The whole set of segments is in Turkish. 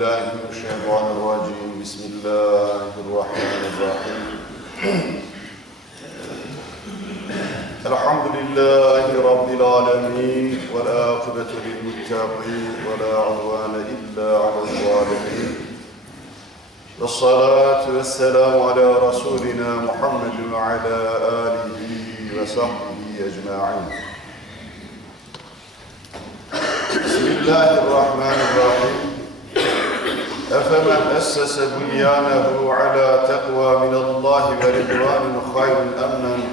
بالله من الشيطان الرجيم. بسم الله الرحمن الرحيم. الحمد لله رب العالمين والعاقبة للمتقين ولا عدوان إلا على الظالمين. والصلاة والسلام على رسولنا محمد وعلى آله وصحبه أجمعين. بسم الله الرحمن الرحيم. أفمن أسس بنيانه على تقوى من الله ورضوان خير أم من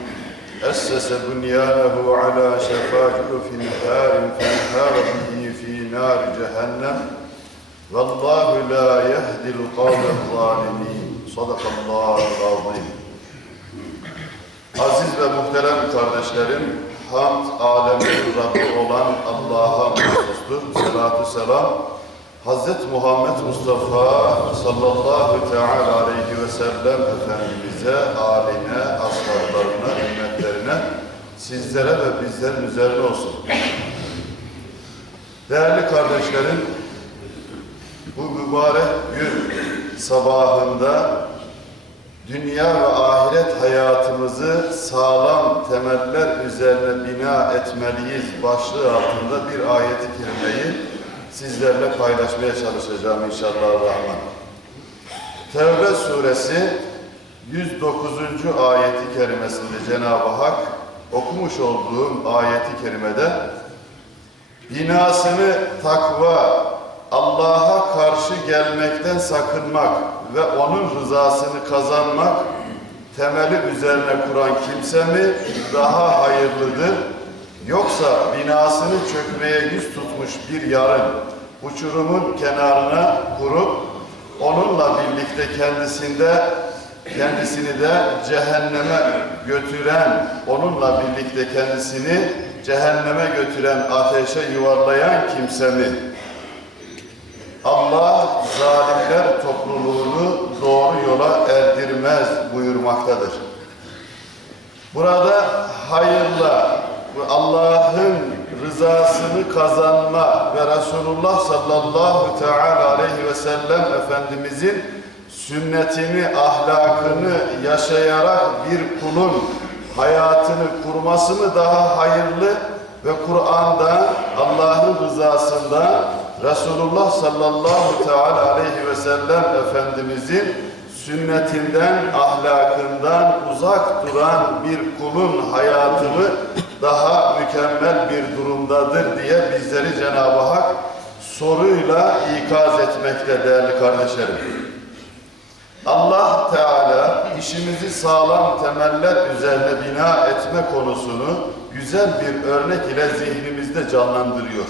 أسس بنيانه على شفا جرف نهار فانهار به في نار جهنم والله لا يهدي القوم الظالمين صدق الله العظيم Aziz ve muhterem kardeşlerim, hamd aleminin Rabbi olan Allah'a mahsustur. Selatü selam, Hz. Muhammed Mustafa sallallahu teala aleyhi ve sellem Efendimiz'e, aline, ashablarına, ümmetlerine, sizlere ve bizlerin üzerine olsun. Değerli kardeşlerim, bu mübarek gün sabahında dünya ve ahiret hayatımızı sağlam temeller üzerine bina etmeliyiz başlığı altında bir ayeti kerimeyi sizlerle paylaşmaya çalışacağım inşallah rahman. Tevbe suresi 109. ayeti kerimesinde Cenab-ı Hak okumuş olduğum ayeti kerimede binasını takva, Allah'a karşı gelmekten sakınmak ve onun rızasını kazanmak temeli üzerine kuran kimse mi daha hayırlıdır? Yoksa binasını çökmeye yüz tutmuş bir yarın uçurumun kenarına kurup onunla birlikte kendisinde kendisini de cehenneme götüren, onunla birlikte kendisini cehenneme götüren ateşe yuvarlayan kimse mi? Allah zalimler topluluğunu doğru yola erdirmez buyurmaktadır. Burada hayırla ve Allah'ın rızasını kazanma ve Resulullah sallallahu teala aleyhi ve sellem Efendimizin sünnetini, ahlakını yaşayarak bir kulun hayatını kurması mı daha hayırlı ve Kur'an'da Allah'ın rızasında Resulullah sallallahu teala aleyhi ve sellem Efendimizin sünnetinden, ahlakından uzak duran bir kulun hayatını daha mükemmel bir durumdadır diye bizleri Cenab-ı Hak soruyla ikaz etmekte değerli kardeşlerim. Allah Teala işimizi sağlam temeller üzerine bina etme konusunu güzel bir örnek ile zihnimizde canlandırıyor.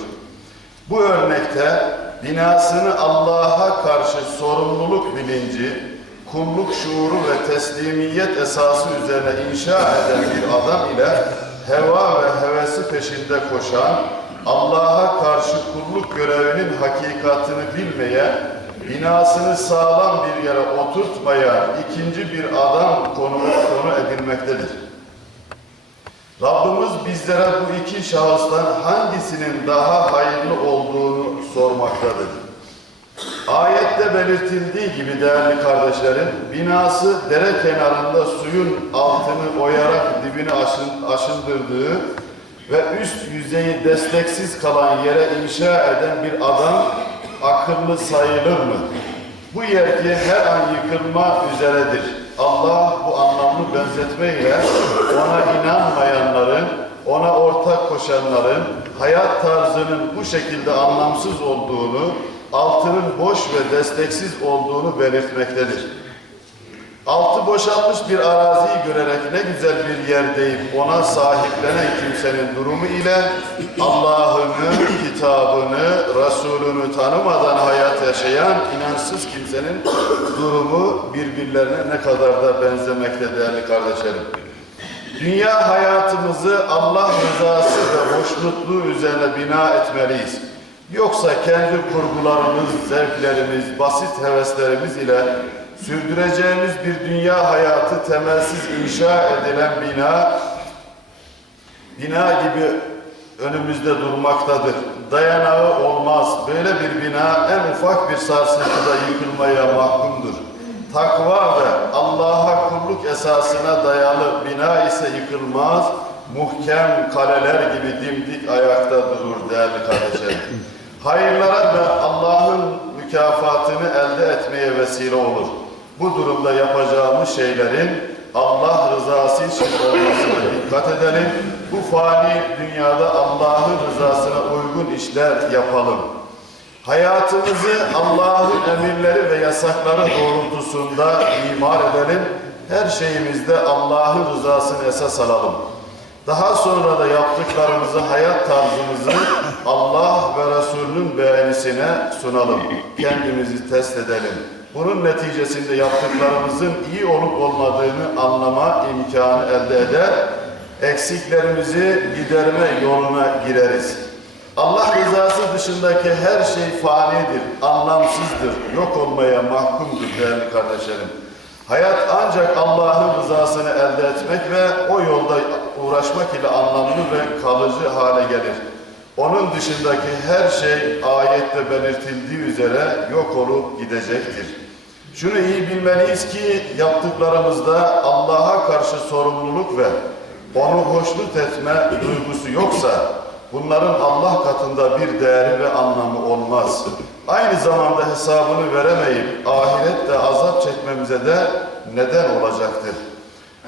Bu örnekte binasını Allah'a karşı sorumluluk bilinci, kulluk şuuru ve teslimiyet esası üzerine inşa eden bir adam ile heva ve hevesi peşinde koşan, Allah'a karşı kulluk görevinin hakikatini bilmeye, binasını sağlam bir yere oturtmaya ikinci bir adam konu, konu edilmektedir. Rabbimiz bizlere bu iki şahıstan hangisinin daha hayırlı olduğunu sormaktadır. Ayette belirtildiği gibi değerli kardeşlerim, binası dere kenarında suyun altını oyarak dibini aşın, aşındırdığı ve üst yüzeyi desteksiz kalan yere inşa eden bir adam akıllı sayılır mı? Bu yer ki her an yıkılma üzeredir. Allah bu anlamlı benzetmeyle ona inanmayanların, ona ortak koşanların hayat tarzının bu şekilde anlamsız olduğunu, altının boş ve desteksiz olduğunu belirtmektedir. Altı boşalmış bir araziyi görerek ne güzel bir yer deyip ona sahiplenen kimsenin durumu ile Allah'ını, kitabını, Resulünü tanımadan hayat yaşayan inançsız kimsenin durumu birbirlerine ne kadar da benzemekte değerli kardeşlerim. Dünya hayatımızı Allah rızası ve hoşnutluğu üzerine bina etmeliyiz. Yoksa kendi kurgularımız, zevklerimiz, basit heveslerimiz ile sürdüreceğimiz bir dünya hayatı temelsiz inşa edilen bina, bina gibi önümüzde durmaktadır. Dayanağı olmaz. Böyle bir bina en ufak bir sarsıntıda yıkılmaya mahkumdur. Takva ve Allah'a kulluk esasına dayalı bina ise yıkılmaz, muhkem kaleler gibi dimdik ayakta durur değerli kardeşlerim. Hayırlara ve Allah'ın mükafatını elde etmeye vesile olur. Bu durumda yapacağımız şeylerin Allah rızası için olmasına dikkat edelim. Bu fani dünyada Allah'ın rızasına uygun işler yapalım. Hayatımızı Allah'ın emirleri ve yasakları doğrultusunda imar edelim. Her şeyimizde Allah'ın rızasını esas alalım. Daha sonra da yaptıklarımızı, hayat tarzımızı Allah ve Resulünün beğenisine sunalım. Kendimizi test edelim. Bunun neticesinde yaptıklarımızın iyi olup olmadığını anlama imkanı elde eder. Eksiklerimizi giderme yoluna gireriz. Allah rızası dışındaki her şey fanidir, anlamsızdır, yok olmaya mahkumdur değerli kardeşlerim. Hayat ancak Allah'ın rızasını elde etmek ve o yolda uğraşmak ile anlamlı ve kalıcı hale gelir. Onun dışındaki her şey ayette belirtildiği üzere yok olup gidecektir. Şunu iyi bilmeliyiz ki yaptıklarımızda Allah'a karşı sorumluluk ve onu hoşnut etme duygusu yoksa bunların Allah katında bir değeri ve anlamı olmaz. Aynı zamanda hesabını veremeyip ahirette azap çekmemize de neden olacaktır.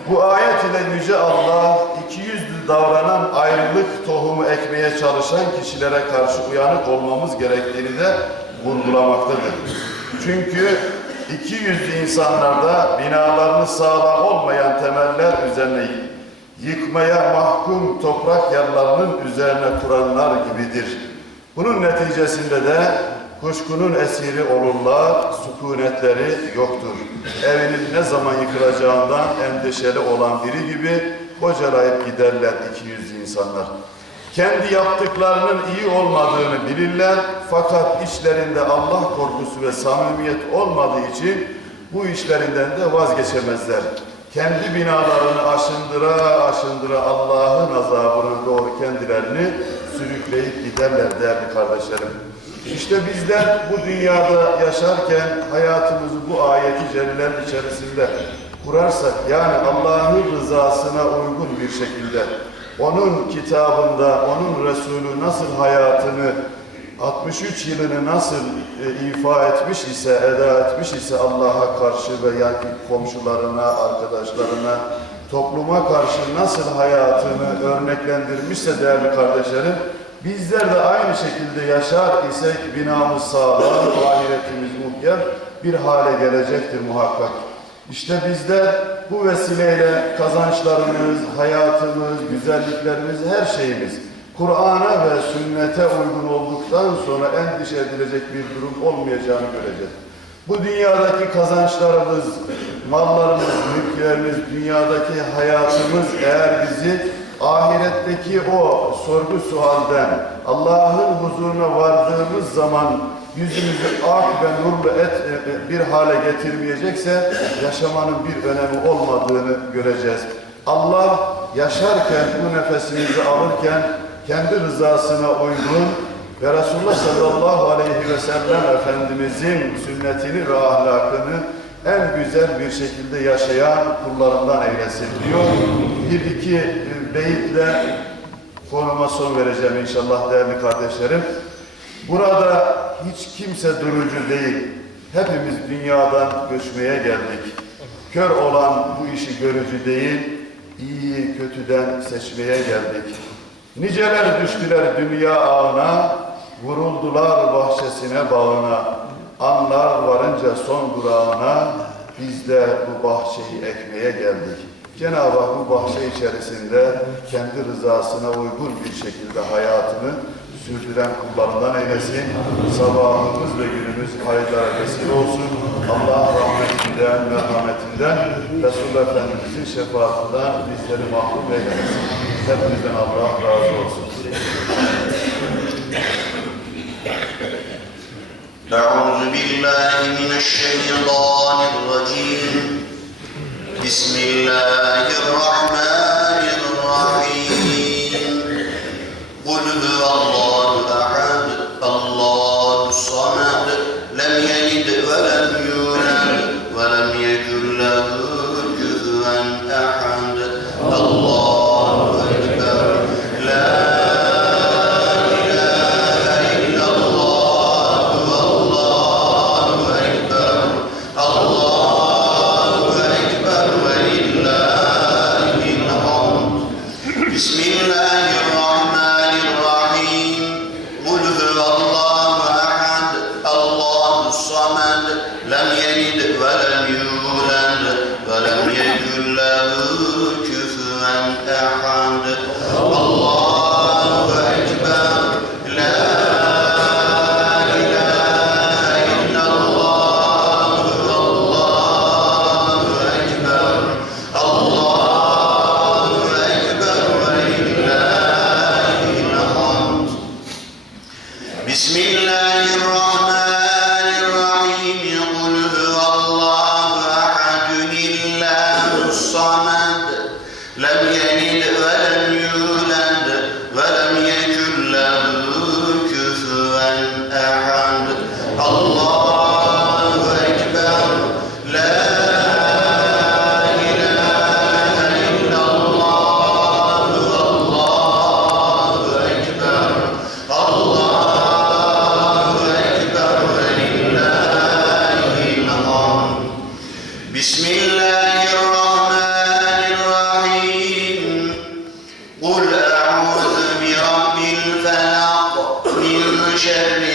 Bu ayet ile Yüce Allah iki yüzlü davranan ayrılık tohumu ekmeye çalışan kişilere karşı uyanık olmamız gerektiğini de vurgulamaktadır. Çünkü iki yüzlü insanlarda binalarını sağlam olmayan temeller üzerine yıkmaya mahkum toprak yerlerinin üzerine kuranlar gibidir. Bunun neticesinde de kuşkunun esiri olurlar, sükunetleri yoktur. Evinin ne zaman yıkılacağından endişeli olan biri gibi bocalayıp giderler iki yüzlü insanlar. Kendi yaptıklarının iyi olmadığını bilirler fakat içlerinde Allah korkusu ve samimiyet olmadığı için bu işlerinden de vazgeçemezler. Kendi binalarını aşındıra aşındıra Allah'ın azabına doğru kendilerini sürükleyip giderler değerli kardeşlerim. İşte bizler bu dünyada yaşarken hayatımızı bu ayeti cellenin içerisinde kurarsak yani Allah'ın rızasına uygun bir şekilde onun kitabında, onun Resulü nasıl hayatını 63 yılını nasıl e, ifa etmiş ise, eda etmiş ise Allah'a karşı ve yani komşularına, arkadaşlarına, topluma karşı nasıl hayatını örneklendirmişse değerli kardeşlerim, bizler de aynı şekilde yaşar isek binamız sağlam, ahiretimiz muhkem bir hale gelecektir muhakkak. İşte bizler bu vesileyle kazançlarımız, hayatımız, güzelliklerimiz, her şeyimiz Kur'an'a ve sünnete uygun olduktan sonra endişe edilecek bir durum olmayacağını göreceğiz. Bu dünyadaki kazançlarımız, mallarımız, mülklerimiz, dünyadaki hayatımız eğer bizi ahiretteki o sorgu sualden Allah'ın huzuruna vardığımız zaman yüzümüzü ak ve nurlu et e, bir hale getirmeyecekse yaşamanın bir önemi olmadığını göreceğiz. Allah yaşarken bu nefesimizi alırken kendi rızasına uygun ve Resulullah sallallahu aleyhi ve sellem Efendimizin sünnetini ve ahlakını en güzel bir şekilde yaşayan kullarından eylesin diyor. Bir iki e, beyitle konuma son vereceğim inşallah değerli kardeşlerim. Burada hiç kimse durucu değil. Hepimiz dünyadan göçmeye geldik. Kör olan bu işi görücü değil, iyiyi kötüden seçmeye geldik. Niceler düştüler dünya ağına, vuruldular bahçesine bağına. Anlar varınca son durağına, biz de bu bahçeyi ekmeye geldik. Cenab-ı Hak bu bahçe içerisinde kendi rızasına uygun bir şekilde hayatını sürdüren kullarından eylesin. Sabahımız ve günümüz hayırlara vesile olsun. Allah rahmetinden, merhametinden, Resul Efendimizin şefaatinden bizleri mahrum eylemesin. Hepinizden Allah razı olsun. أعوذ بالله من الشيطان الرجيم Bismillahirrahmanirrahim. Kul huvallahu Amen.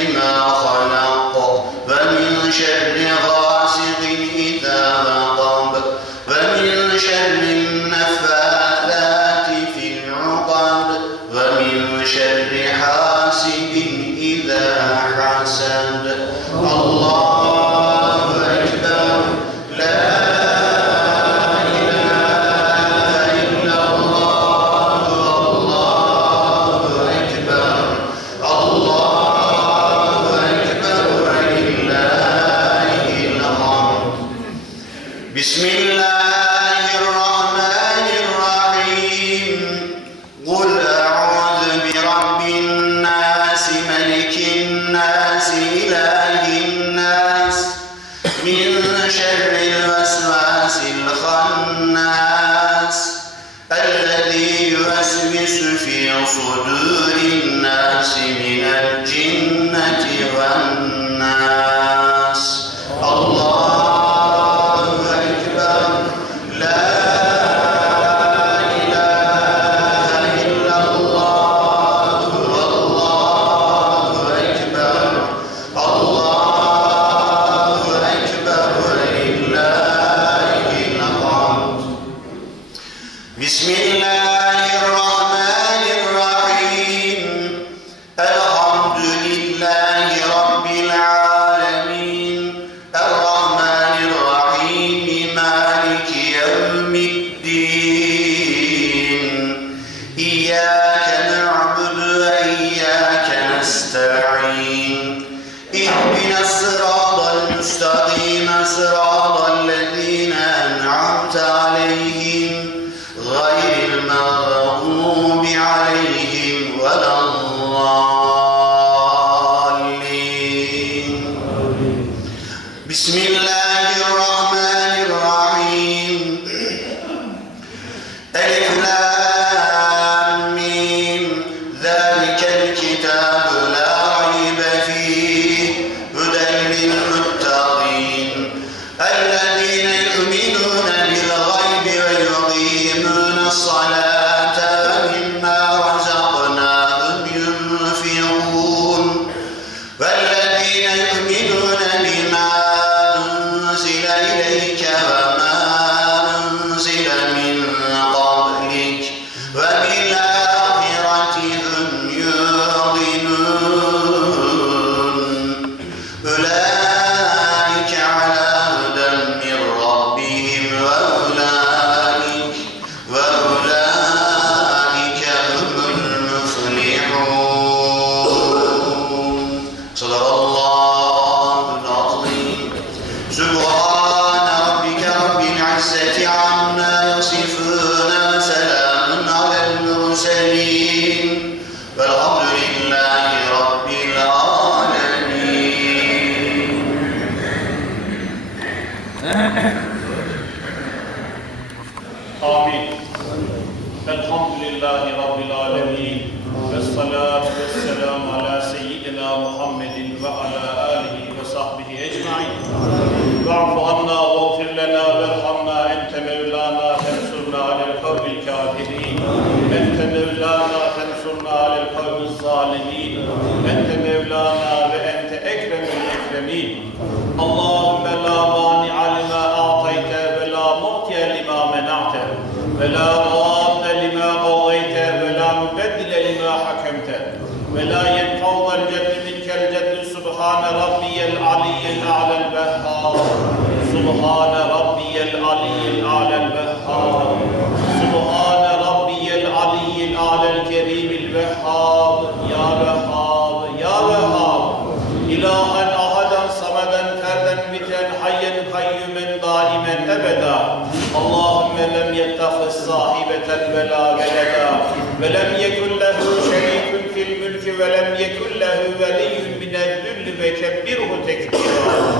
Bismillahirrahmanirrahim.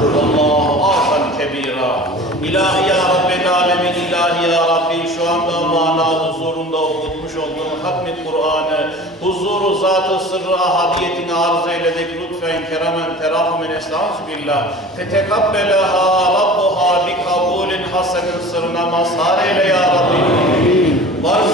Estağfurullah. Azan kebira. İlahi ya Rabbel alemin. İlahi ya Rabbi. Şu anda mana huzurunda okutmuş olduğun hatmi Kur'an'ı huzuru zatı sırrı ahadiyetini arz eyledik. Lütfen keremen terahumen estağfuz billah. Tetekabbeleha Rabbuha bi kabulin hasenin sırrına mazhar eyle ya Rabbi. Varsa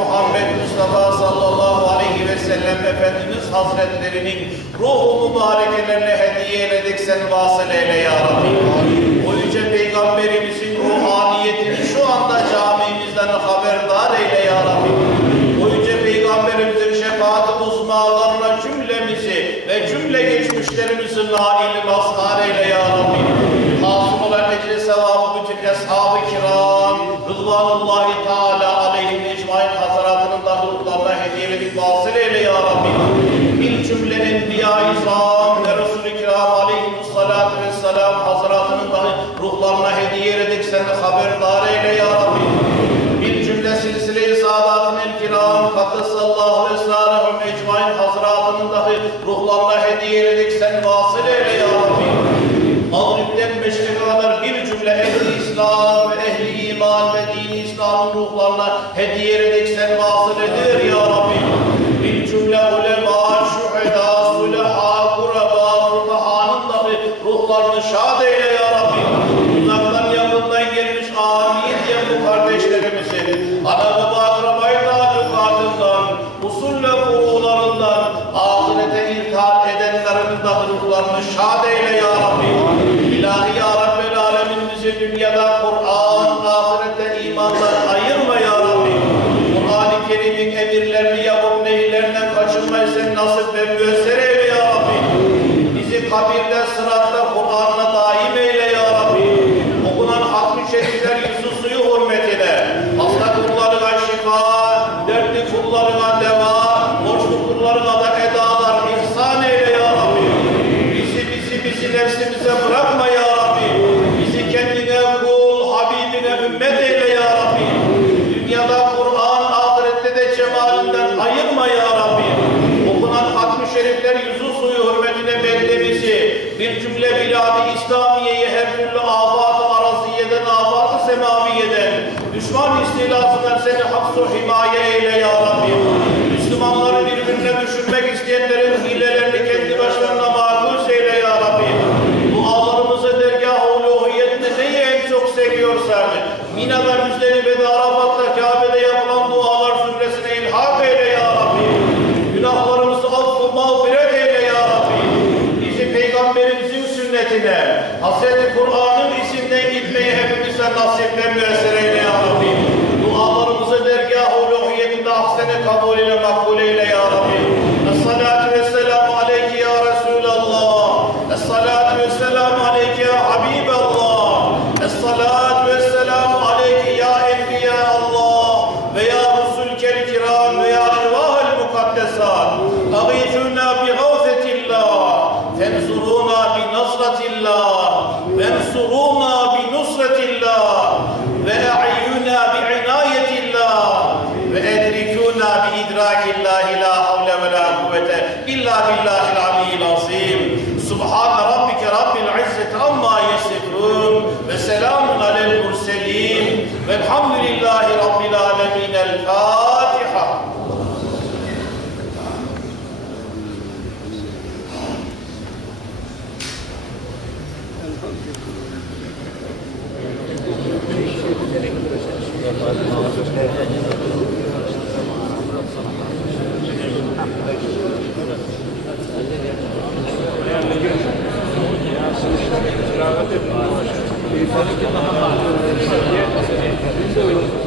Muhammed Mustafa sallallahu aleyhi ve sellem Efendimiz Hazretlerinin ruhu mübarekelerine hediye eyledik sen vasıl eyle ya Rabbi. O yüce peygamberimizin ruhaniyetini şu anda camimizden haberdar eyle ya Rabbi. O yüce peygamberimizin şefaat-ı uzmalarına cümlemizi ve cümle geçmişlerimizin nail mazhar eyle verdiği yere de sen haberdar eyle ya hidayetlerinin tadını kullanmış şad eyle ya Rabbi. رب العزة عما يصفون وسلام على المرسلين والحمد Só que eu tava falando, eu não sabia, eu não sabia, eu não sabia.